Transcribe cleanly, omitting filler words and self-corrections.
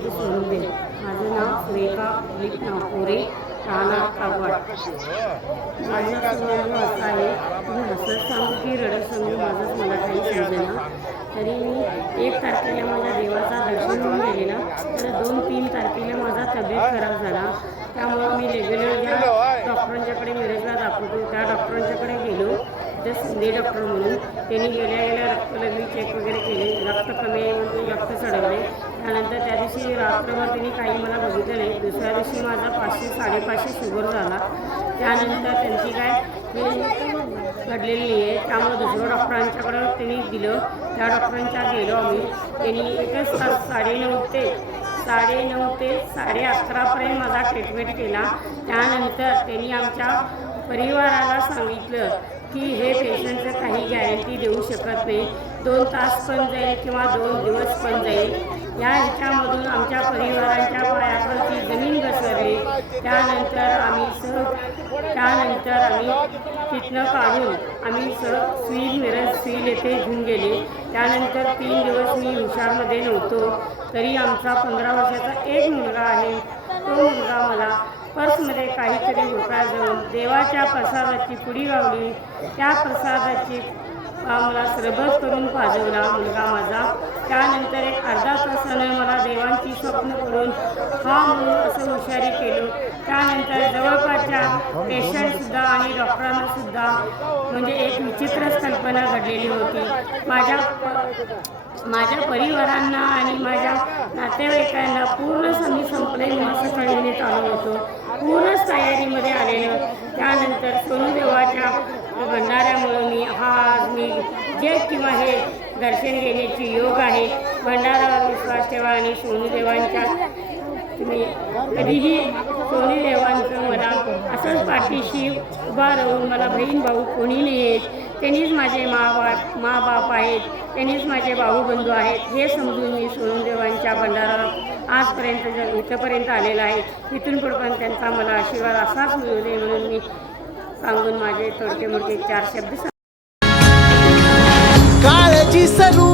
शुद्ध सोनूबेन. माझं नाव सुरेखा दिलीप नागपुरे, राहणार कागवाड. माझं स्वभाव असा आहे, तुम्ही हसत सांगू की रडत सांगू माझंच मला काही समजेना. तरी मी 1 तारखेला माझ्या देवाचा दर्शन होऊन गेलेला, तर 2-3 तारखेला माझा तब्येत खराब झाला. त्यामुळं मी रेग्युलर ज्या डॉक्टरांच्याकडे मिरजला दाखवतो त्या डॉक्टरांच्याकडे गेलो. ते शिंदे डॉक्टर म्हणून. त्यांनी गेल्या रक्तलघवी चेक वगैरे केले, रक्त कमी आहे म्हणून रक्त चढवले. त्यानंतर त्या दिवशी रात्रभर त्यांनी काही मला बघितलं नाही. दुसऱ्या दिवशी माझा 500-550 शुगर झाला. त्यानंतर त्यांची काय घडलेली नाही आहे, त्यामुळे दुसऱ्या डॉक्टरांच्याकडं त्यांनी दिलं. त्या डॉक्टरांच्या गेलो आम्ही. त्यांनी एकच तास 9:30 ते 11:30पर्यंत माझा ट्रीटमेंट केला. त्यानंतर त्यांनी आमच्या परिवाराला सांगितलं की हे पेशंटचं काही गॅरंटी देऊ शकत नाही, 2 तास पण जाईल किंवा 2 दिवस पण जाईल. या ह्याच्यामधून आमच्या परिवारांच्या पायावरती जमीन घसरली. त्यानंतर आम्ही तिथनं काढून आम्ही मिरज सिव्हिल येथे घेऊन गेले. त्यानंतर 3 दिवस मी हुशारमध्ये नव्हतो. तरी आमचा 15 वर्षाचा एक मुलगा आहे. तो मुलगा मला पर्समध्ये काहीतरी हुडकाय जाऊन देवाच्या प्रसादाची पुडी गावली. त्या प्रसादाची मला सरबत करून पाजवला मुलगा माझा. त्यानंतर एक अर्धा तासानं मला देवांची स्वप्न करून म्हणून असं हुशारी केलं. त्यानंतर जवळपासच्या पेशंटसुद्धा आणि डॉक्टरांनासुद्धा म्हणजे एक विचित्रच कल्पना घडलेली होती. माझ्या परिवारांना आणि माझ्या नातेवाईकांना पूर्णच आम्ही संपले असं कळविण्यात आलो होतो. पूर्णच तयारीमध्ये आलेलो. त्यानंतर सोनूदेवाच्या भंडाऱ्यामुळं मी जे किंवा हे दर्शन घेण्याची योग आहे. भंडारावर विश्वास ठेवा आणि सोनूदेवांच्या तुम्ही कधीही सोनूदेवांचं मला असंच पाठीशी उभा राहून मला बहीण भाऊ कोणी नाही आहेत. त्यांनीच माझे मा बाप आहेत, त्यांनीच माझे भाऊबंधू आहेत हे समजून मी सोनूदेवांच्या भंडारावर आजपर्यंत इथंपर्यंत आलेला आहे. इथून पुढे पण त्यांचा मला आशीर्वाद असाच मिळू दे म्हणून मी सांगून माझे थोडके मोठे 4 शब्द काळजी सरू